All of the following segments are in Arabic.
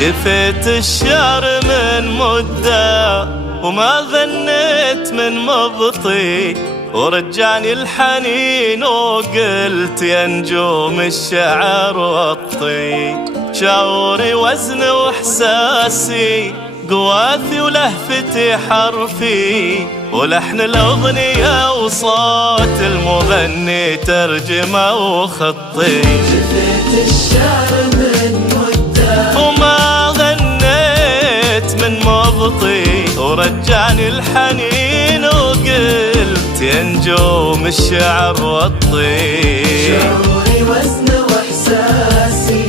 شفيت الشعر من مدة وما غنيت من مبطي، ورجعني الحنين وقلت يا نجوم الشعر وطي. شعوري وزن واحساسي، قواثي ولهفتي حرفي، ولحن الأغنية وصوت المغني ترجمة وخطي. شفيت الشعر من مدة وما غنيت من مبطي، ورجعني الحنين وقلت يا نجوم الشعر وطي. شعوري وزن واحساسي،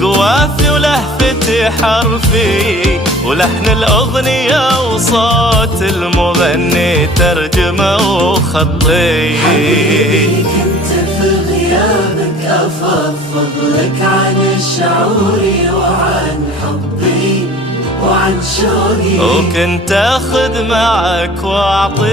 قواثي ولهفتي حرفي، ولحن الأغنية وصوت المغني ترجمة وخطي. حبيبي كنت في غيابك أفضفض لك عن شعوري وعن حبي وعن شوقي، وكنت أخذ معك وأعطيك،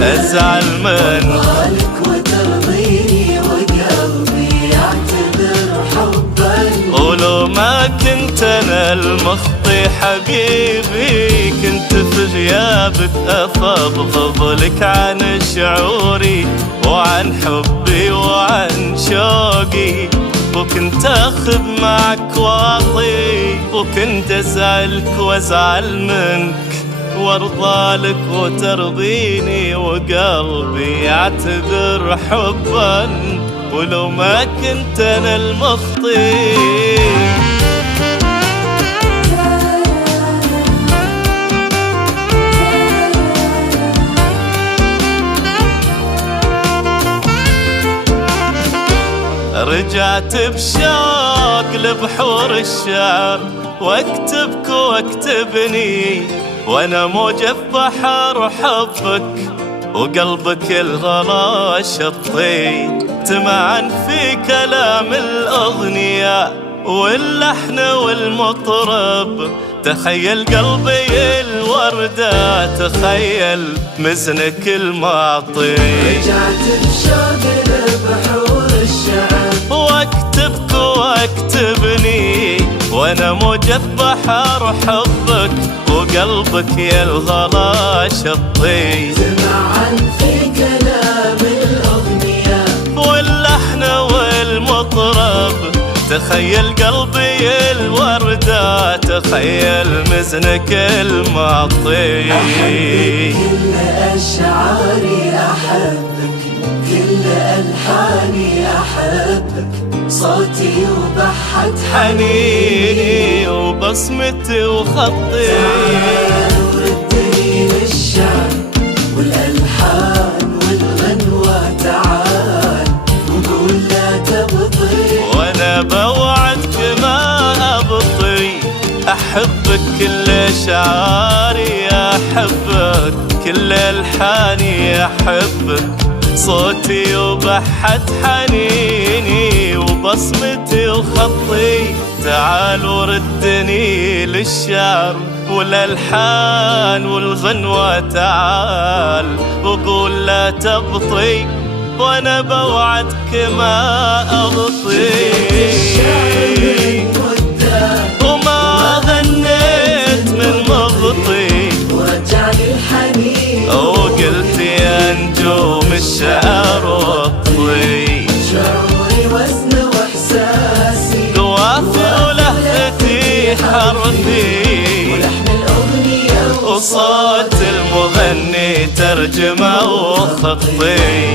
أزعل من ضالك وترضيني وقلبي يعتذر حبا. ولو ما كنت أنا المخطي حبيبي، كنت في غيابك أفضفض لك عن شعوري وعن حبي وعن شوقي، وكنت أخذ معك واعطي، وكنت أزعلك وأزعل منك وارضى لك وترضيني، وقلبي يعتذر حبا ولو ما كنت أنا المخطي. رجعت بشوق لبحور الشعر، واكتبك واكتبني، وانا موجة في بحر حبك وقلبك الغلا شطي. تمعن في كلام الأغنياء واللحن والمطرب، تخيل قلبي الوردة، تخيل مزنك المعطي. رجعت بشوق لبحور الشعر، واكتبك واكتبني، وانا موجة بحر حبك وقلبك يا الغلا شطي. تمعن في كلام الأغنياء واللحن والمطرب، تخيل قلبي الوردة، تخيل مزنك المعطي. أحبك كل أشعاري أحبك، كل ألحاني أحبك، صوتي وبحة حنيني وبصمتي وخطي. وردني للشعر والألحان والغنوة، تعال وقول لا تبطي. وانا بوعدك ما ابطي، احبك كل اشعاري احبك، كل الحاني احبك، صوتي وبحة حنيني وبصمتي وخطي. تعال وردني للشعر والألحان والغنوة، تعال وقول لا تبطي، وانا بوعدك ما ابطي. وما غنيت من مبطي، ورجعني الحنين وقلت يا نجوم الشعر وطي. شعوري وزن واحساسي، قوافي ولهفتي حرفي، ولحن الأغنية وصوت المغني ترجمة وخطي.